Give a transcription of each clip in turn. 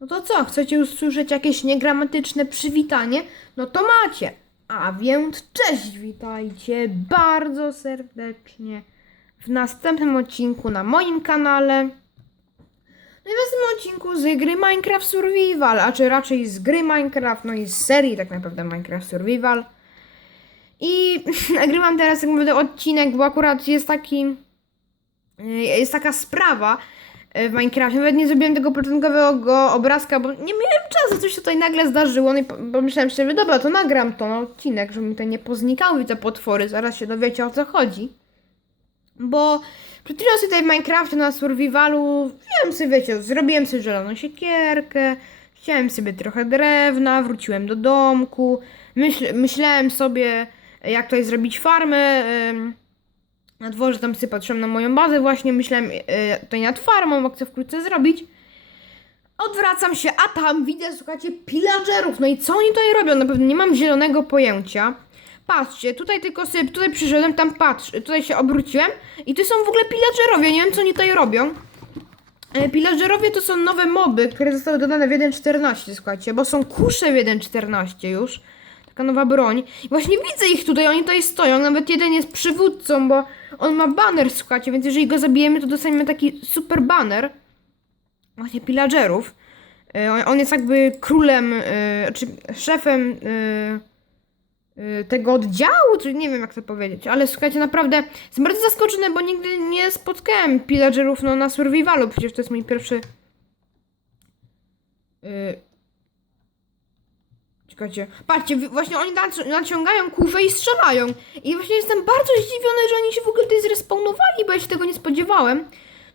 No to co, chcecie usłyszeć jakieś niegramatyczne przywitanie? No to macie. A więc cześć, witajcie bardzo serdecznie w następnym odcinku na moim kanale. No i w następnym odcinku z gry Minecraft Survival, a czy raczej z gry Minecraft, no i z serii tak naprawdę Minecraft Survival. I nagrywam teraz tak naprawdę odcinek, bo akurat jest taki, y, jest taka sprawa w Minecraftie. Nawet nie zrobiłem tego początkowego obrazka, bo nie miałem czasu, coś się tutaj nagle zdarzyło. No i po- pomyślałem sobie, dobra, to nagram to na odcinek, żeby mi to nie poznikały te potwory, zaraz się dowiecie o co chodzi. Bo przed sobie tutaj w Minecrafcie na survivalu, wiem sobie, wiecie, zrobiłem sobie zieloną siekierkę, chciałem sobie trochę drewna, wróciłem do domku, myśl, myślałem sobie, jak tutaj zrobić farmę, em, na dworze tam sobie patrzyłem na moją bazę właśnie, myślałem e, tutaj nad farmą, bo chcę wkrótce zrobić. Odwracam się, a tam widzę, słuchajcie, pillagerów. No i co oni tutaj robią? Na pewno nie mam zielonego pojęcia. Patrzcie, tutaj tylko sobie, tutaj przyszedłem, tam patrz, tutaj się obróciłem i tu są w ogóle pillagerowie, nie wiem co oni tutaj robią. E, Pillagerowie to są nowe moby, które zostały dodane w 1.14, słuchajcie, bo są kusze w 1.14 już. Taka nowa broń. I właśnie widzę ich tutaj, oni tutaj stoją, nawet jeden jest przywódcą, bo on ma banner, słuchajcie, więc jeżeli go zabijemy, to dostaniemy taki super banner. Właśnie pillagerów. E, On, jest jakby królem, e, czy szefem e, tego oddziału, czy nie wiem jak to powiedzieć, ale słuchajcie, naprawdę jestem bardzo zaskoczony, bo nigdy nie spotkałem pillagerów no, na survivalu, przecież to jest mój pierwszy... Czekajcie, patrzcie, właśnie oni naci- naciągają kufę i strzelają. I właśnie jestem bardzo zdziwiony, że oni się w ogóle tutaj zrespawnowali, bo ja się tego nie spodziewałem.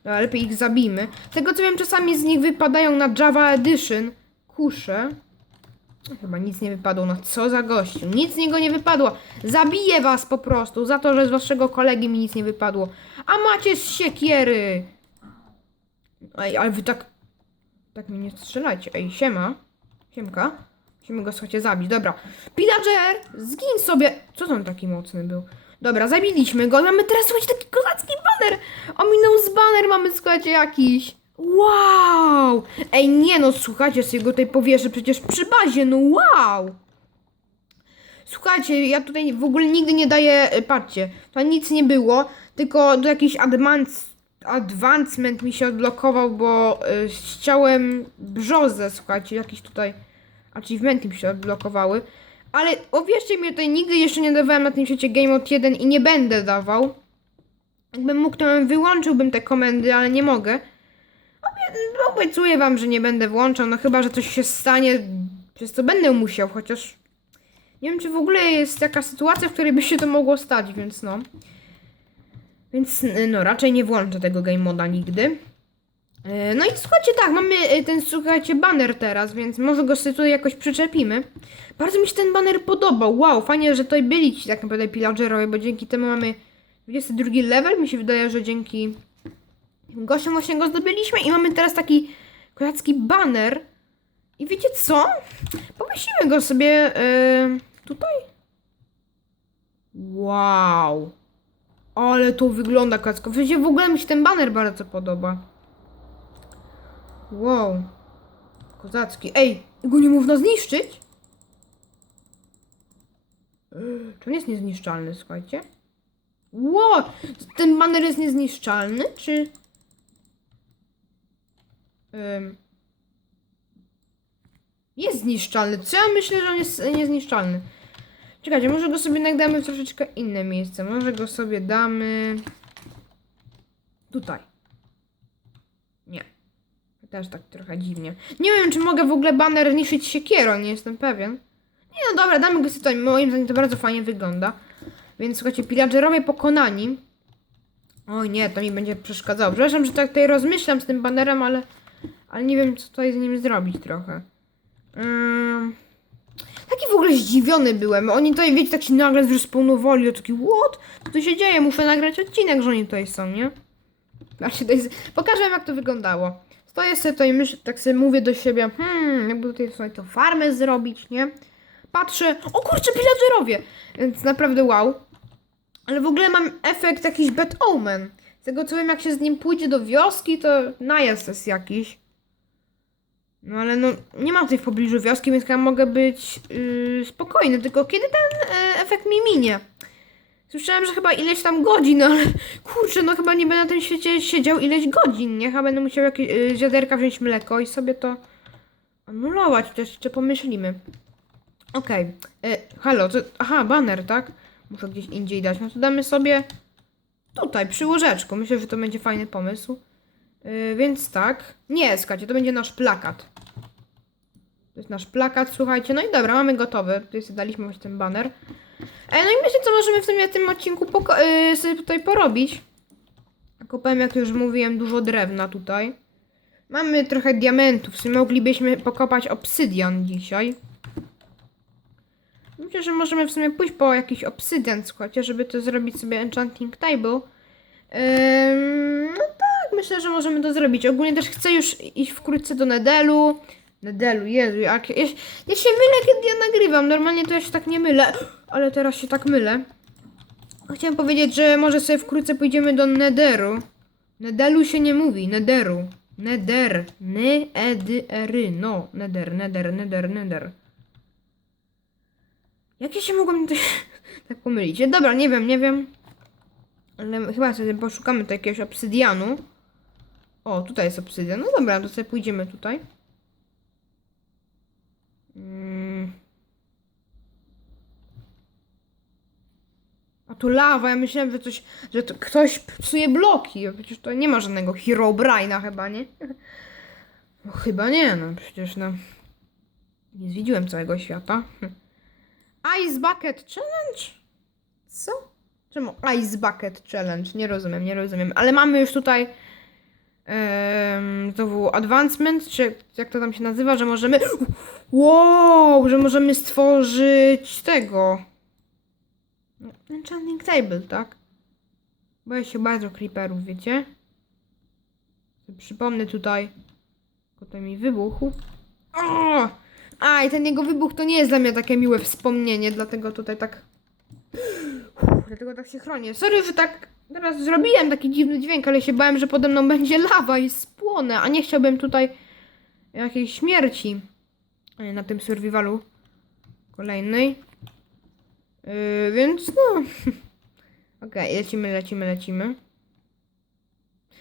No, ale lepiej ich zabijmy. Z tego co wiem, czasami z nich wypadają na Java Edition kusze. Chyba nic nie wypadło, no co za gościu. Nic z niego nie wypadło. Zabiję was po prostu za to, że z waszego kolegi mi nic nie wypadło. A macie z siekiery. Ej, ale wy tak... Tak mi nie strzelajcie. Ej, siema. Siemka. Musimy go, słuchajcie, zabić. Dobra. Pillager, zgin sobie. Co tam taki mocny był? Dobra, zabiliśmy go. Mamy teraz, słuchajcie, taki kozacki baner. Ominął z baner, mamy, słuchajcie, jakiś. Wow! Ej, nie no, słuchajcie, sobie go tutaj powieszę przecież przy bazie, no wow! Słuchajcie, ja tutaj w ogóle nigdy nie daję, e, patrzcie, to nic nie było, tylko do jakiś advance, advancement mi się odblokował, bo y, chciałem brzozę, słuchajcie, jakieś tutaj achievementy mi się odblokowały. Ale uwierzcie mi, tutaj nigdy jeszcze nie dawałem na tym świecie Game Mode 1 i nie będę dawał. Jakbym mógł, to bym wyłączyłbym te komendy, ale nie mogę. Obie- Obiecuję wam, że nie będę włączał, no chyba, że coś się stanie, przez co będę musiał, chociaż nie wiem, czy w ogóle jest taka sytuacja, w której by się to mogło stać, więc no. Więc no, raczej nie włączę tego game moda nigdy. E, No i słuchajcie, tak, mamy e, ten, słuchajcie, banner teraz, więc może go sobie tutaj jakoś przyczepimy. Bardzo mi się ten banner podobał, wow, fajnie, że tutaj byli ci tak naprawdę pillagerowie, bo dzięki temu mamy 22 level, mi się wydaje, że dzięki gościom właśnie go zdobyliśmy i mamy teraz taki kozacki banner. I wiecie co? Powiesimy go sobie e, tutaj. Wow. Ale to wygląda kozacko. Wiecie, w ogóle mi się ten banner bardzo podoba. Wow. Kozacki. Ej, go nie można zniszczyć? Czy on jest niezniszczalny, słuchajcie? Wow! Ten banner jest niezniszczalny, czy... Ym... Jest zniszczalny. Co ja myślę, że on jest niezniszczalny? Czekajcie, może go sobie jednak damy w troszeczkę inne miejsce. Może go sobie damy... Tutaj. Nie. Też tak trochę dziwnie. Nie wiem, czy mogę w ogóle banner niszczyć siekierą, nie jestem pewien. Nie no dobra, damy go sobie. Moim zdaniem to bardzo fajnie wygląda. Więc słuchajcie, pillagerowie pokonani. Oj nie, to mi będzie przeszkadzało. Przepraszam, że tak tutaj rozmyślam z tym banerem, ale, ale nie wiem, co tutaj z nim zrobić trochę. Taki w ogóle zdziwiony byłem. Oni tutaj, wiecie, tak się nagle zrespawnowali. Ja taki, what? Co tu się dzieje? Muszę nagrać odcinek, że oni tutaj są, nie? Znaczy. Pokażę wam, jak to wyglądało. Stoję sobie tutaj, myślę, tak sobie mówię do siebie, hmm, jakby tutaj sobie to farmę zrobić, nie? Patrzę, o kurczę, pillagerowie! Więc naprawdę wow. Ale w ogóle mam efekt jakiś bad omen. Z tego co wiem, jak się z nim pójdzie do wioski, to najazd jest jakiś. No ale no, nie ma tutaj w pobliżu wioski, więc ja mogę być yy, spokojny. Tylko kiedy ten e, efekt mi minie? Słyszałem, że chyba ileś tam godzin, ale kurczę, no chyba nie będę na tym świecie siedział ileś godzin, nie? Chyba będę musiał jakieś yy, ziaderka wziąć mleko i sobie to anulować, też jeszcze pomyślimy. Okej, e, halo, to, aha, baner, tak? Muszę gdzieś indziej dać, no to damy sobie tutaj, przy łożeczku. Myślę, że to będzie fajny pomysł. Yy, więc tak. Nie, słuchajcie, to będzie nasz plakat. To jest nasz plakat, słuchajcie. No i dobra, mamy gotowy. Tutaj daliśmy właśnie ten banner. E, no i myślę, co możemy w sumie w tym odcinku yy, sobie tutaj porobić. Kopałem, jak już mówiłem, dużo drewna tutaj. Mamy trochę diamentów. W moglibyśmy pokopać obsydian dzisiaj. Myślę, że możemy w sumie pójść po jakiś obsydian, słuchajcie, żeby to zrobić sobie enchanting table. Ym, no tak, myślę, że możemy to zrobić. Ogólnie też chcę już iść wkrótce do Nedelu. Nedelu, Jezu, jak, ja, ja się mylę, kiedy ja nagrywam. Normalnie to ja się tak nie mylę, ale teraz się tak mylę. Chciałem powiedzieć, że może sobie wkrótce pójdziemy do Nederu. Nedelu się nie mówi, Nederu. Neder, ny, edy, ery, no, Neder, Neder, Neder, Neder. Jak ja się mogłem tak, tak pomylić? Dobra, nie wiem, nie wiem. Ale chyba sobie poszukamy tu jakiegoś obsydianu. O, tutaj jest obsydian. No dobra, to sobie pójdziemy tutaj. Mm. A tu lawa, ja myślałem, że coś, że to ktoś psuje bloki. Przecież to nie ma żadnego Hero Braina chyba, nie? No chyba nie, no przecież no. Nie zwiedziłem całego świata. Ice Bucket Challenge? Co? Czemu Ice Bucket Challenge? Nie rozumiem, nie rozumiem. Ale mamy już tutaj em, znowu advancement, czy jak to tam się nazywa, że możemy... Wow, że możemy stworzyć tego... Enchanting Table, tak? Boję się bardzo creeperów, wiecie? Przypomnę tutaj... Potem mi wybuchł. O! A, i ten jego wybuch to nie jest dla mnie takie miłe wspomnienie, dlatego tutaj tak... Uff, dlatego tak się chronię. Sorry, że tak teraz zrobiłem taki dziwny dźwięk, ale się bałem, że pode mną będzie lawa i spłonę, a nie chciałbym tutaj jakiejś śmierci e, na tym survivalu kolejnej. Yy, więc no... Okej, lecimy, lecimy, lecimy.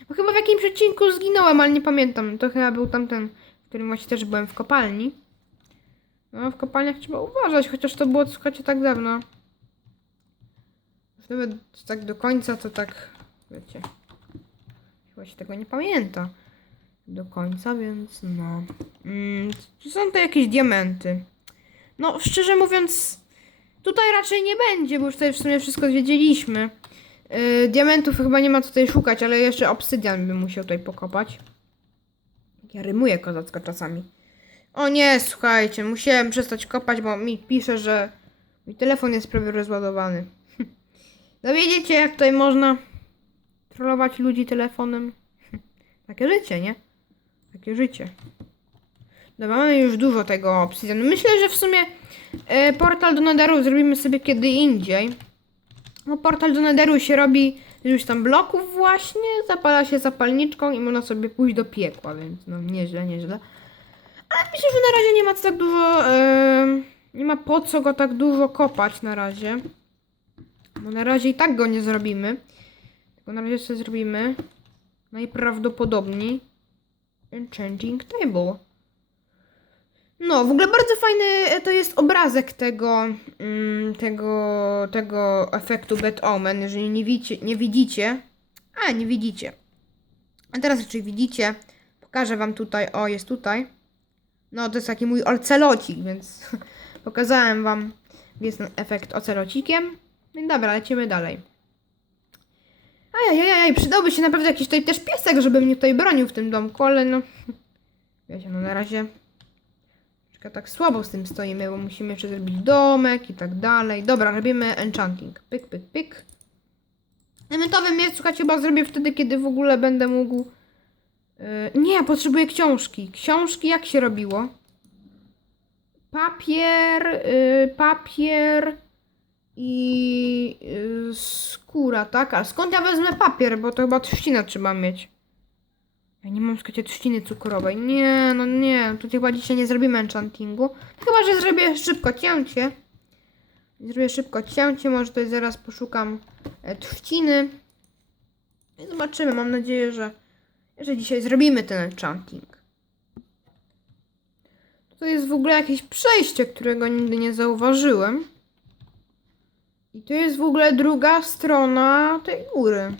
Bo chyba w jakimś odcinku zginąłem, ale nie pamiętam. To chyba był tamten, w którym właśnie też byłem w kopalni. No, w kopalniach trzeba uważać, chociaż to było, słuchajcie, tak dawno. Już nawet tak do końca to tak, wiecie, chyba się tego nie pamięta do końca, więc no. Mm, czy są to jakieś diamenty? No, szczerze mówiąc, tutaj raczej nie będzie, bo już tutaj w sumie wszystko zwiedziliśmy. Yy, diamentów chyba nie ma tutaj szukać, ale jeszcze obsydian bym musiał tutaj pokopać. Ja rymuję kozacko czasami. O nie, słuchajcie, musiałem przestać kopać, bo mi pisze, że mój telefon jest prawie rozładowany. Dowiedziecie, jak tutaj można trollować ludzi telefonem? Takie życie, nie? Takie życie. Dobra, mamy już dużo tego obsydianu. Myślę, że w sumie e, portal do Netheru zrobimy sobie kiedy indziej. No portal do Netheru się robi z już tam bloków właśnie, zapala się zapalniczką i można sobie pójść do piekła, więc no nieźle, nieźle. Ale myślę, że na razie nie ma co tak dużo, e, nie ma po co go tak dużo kopać na razie. Bo na razie i tak go nie zrobimy. Tylko na razie sobie zrobimy najprawdopodobniej Enchanting Table. No, w ogóle bardzo fajny e, to jest obrazek tego, mm, tego, tego efektu Bad Omen, jeżeli nie widzicie, nie widzicie. A, nie widzicie. A teraz raczej widzicie. Pokażę wam tutaj, o, jest tutaj. No, to jest taki mój ocelocik, więc pokazałem wam, jest ten efekt ocelocikiem. No i dobra, lecimy dalej. Ajajajaj, przydałby się naprawdę jakiś tutaj też piesek, żeby mnie tutaj bronił w tym domku, ale no... Wiecie, no na razie... Tak słabo z tym stoimy, bo musimy jeszcze zrobić domek i tak dalej. Dobra, robimy enchanting. Pyk, pyk, pyk. Elementowy miecz, słuchajcie, chyba zrobię wtedy, kiedy w ogóle będę mógł... Yy, nie, potrzebuję książki. Książki jak się robiło? Papier, yy, papier i yy, skóra, tak? A skąd ja wezmę papier? Bo to chyba trzcinę trzeba mieć. Ja nie mam słuchajcie trzciny cukrowej. Nie, no nie. Tutaj chyba dzisiaj nie zrobimy enchantingu. Chyba, że zrobię szybko cięcie. Zrobię szybko cięcie, może tutaj zaraz poszukam e, trzciny. I zobaczymy, mam nadzieję, że, że dzisiaj zrobimy ten enchanting. To jest w ogóle jakieś przejście, którego nigdy nie zauważyłem. I to jest w ogóle druga strona tej góry.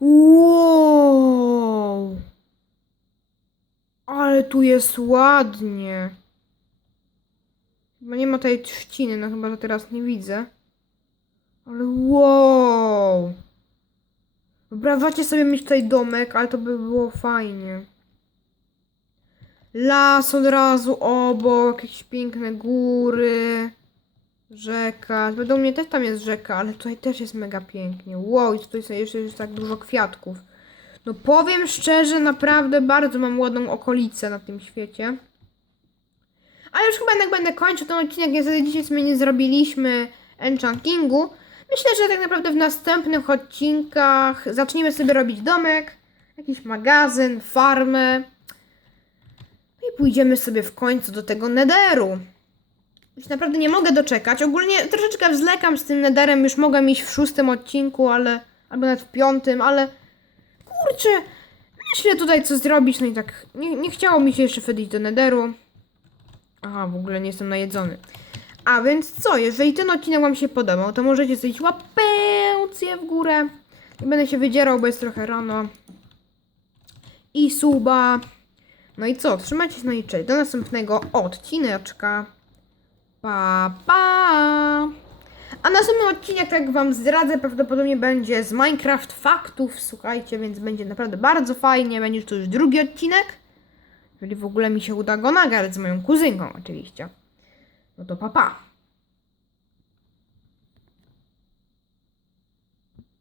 Wow! Ale tu jest ładnie. Chyba nie ma tej trzciny, no chyba, że teraz nie widzę. Ale wow! Wyobrażacie sobie mieć tutaj domek, ale to by było fajnie. Las od razu obok, jakieś piękne góry, rzeka. Według mnie też tam jest rzeka, ale tutaj też jest mega pięknie. Wow, i tutaj jeszcze jest tak dużo kwiatków. No powiem szczerze, naprawdę bardzo mam ładną okolicę na tym świecie. Ale już chyba jednak będę kończył ten odcinek, niestety dzisiaj sobie nie zrobiliśmy enchantingu. Myślę, że tak naprawdę w następnych odcinkach zaczniemy sobie robić domek, jakiś magazyn, farmę. I pójdziemy sobie w końcu do tego nederu. Już naprawdę nie mogę doczekać. Ogólnie troszeczkę wzlekam z tym nederem. Już mogę iść w szóstym odcinku, ale. albo nawet w piątym, ale. Kurczę, myślę tutaj co zrobić. No i tak. Nie, nie chciało mi się jeszcze wchodzić do nederu. Aha, w ogóle nie jestem najedzony. A więc co, jeżeli ten odcinek Wam się podobał, to możecie zrobić łapęcję w górę. Nie będę się wydzierał, bo jest trochę rano. I suba. No i co, trzymajcie się no i cześć. Do następnego odcineczka. Pa, pa! A następny odcinek, tak jak Wam zdradzę, prawdopodobnie będzie z Minecraft Faktów. Słuchajcie, więc będzie naprawdę bardzo fajnie. Będzie to już drugi odcinek. Jeżeli w ogóle mi się uda go nagrać z moją kuzynką, oczywiście. No to pa, pa.